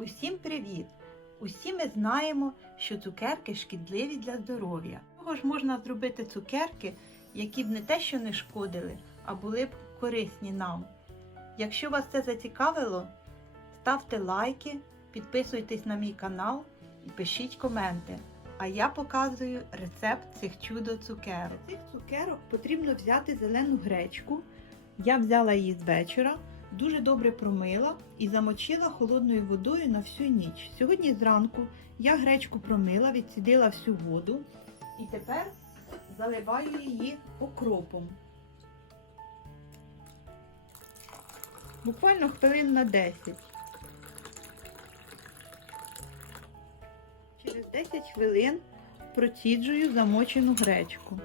Усім привіт! Усі ми знаємо, що цукерки шкідливі для здоров'я. Того ж можна зробити цукерки, які б не те, що не шкодили, а були б корисні нам. Якщо вас це зацікавило, ставте лайки, підписуйтесь на мій канал і пишіть коменти. А я показую рецепт цих чудо цукерок. Цих цукерок потрібно взяти зелену гречку. Я взяла її з вечора, дуже добре промила і замочила холодною водою на всю ніч. Сьогодні зранку я гречку промила, відсідила всю воду і тепер заливаю її окропом. Буквально хвилин на 10. Через 10 хвилин проціджую замочену гречку.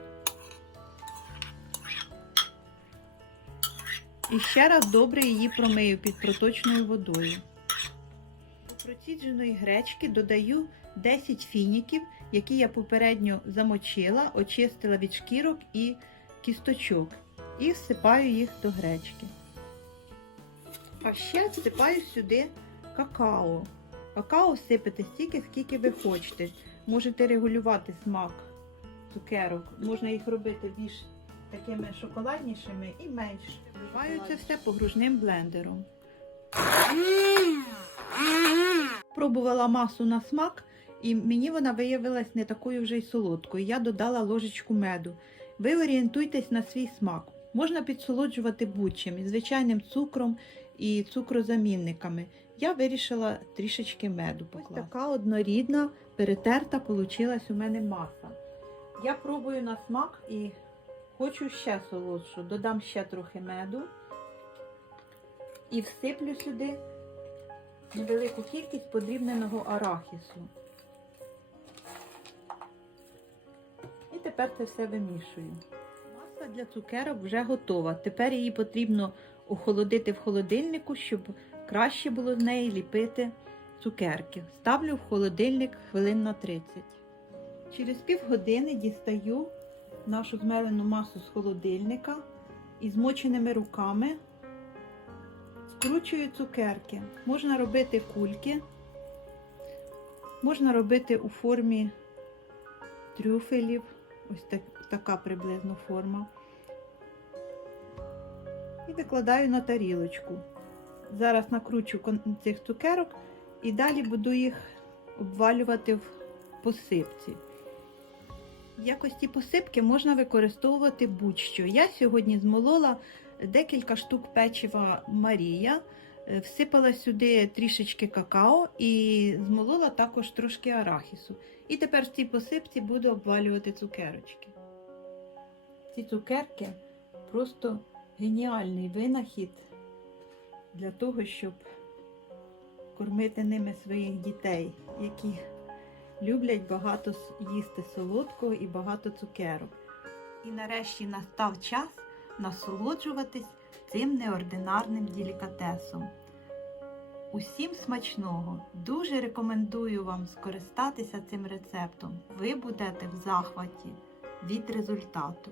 І ще раз добре її промию під проточною водою. До процідженої гречки додаю 10 фініків, які я попередньо замочила, очистила від шкірок і кісточок. І всипаю їх до гречки. А ще всипаю сюди какао. Какао сипете стільки, скільки ви хочете. Можете регулювати смак цукерок. Можна їх робити більш такими шоколаднішими і менш. Вбиваю це все погружним блендером. Пробувала масу на смак, і мені вона виявилась не такою вже й солодкою. Я додала ложечку меду. Ви орієнтуйтесь на свій смак. Можна підсолоджувати будь-чим, і звичайним цукром і цукрозамінниками. Я вирішила трішечки меду покласти. Ось така однорідна, перетерта получилась у мене маса. Я пробую на смак і хочу ще солодшу. Додам ще трохи меду і всиплю сюди невелику кількість подрібненого арахісу. І тепер це все вимішую. Маса для цукерок вже готова. Тепер її потрібно охолодити в холодильнику, щоб краще було з неї ліпити цукерки. Ставлю в холодильник хвилин на 30. Через півгодини дістаю нашу змелену масу з холодильника і змоченими руками скручую цукерки. Можна робити кульки, можна робити у формі трюфелів, ось так, така приблизно форма. І викладаю на тарілочку. Зараз накручу цих цукерок і далі буду їх обвалювати в посипці. В якості посипки можна використовувати будь-що. Я сьогодні змолола декілька штук печива Марія, е, всипала сюди трішечки какао і змолола також трошки арахісу. І тепер в цій посипці буду обвалювати цукерочки. Ці цукерки просто геніальний винахід для того, щоб кормити ними своїх дітей, які люблять багато їсти солодкого і багато цукерок. І нарешті настав час насолоджуватись цим неординарним делікатесом. Усім смачного! Дуже рекомендую вам скористатися цим рецептом. Ви будете в захваті від результату.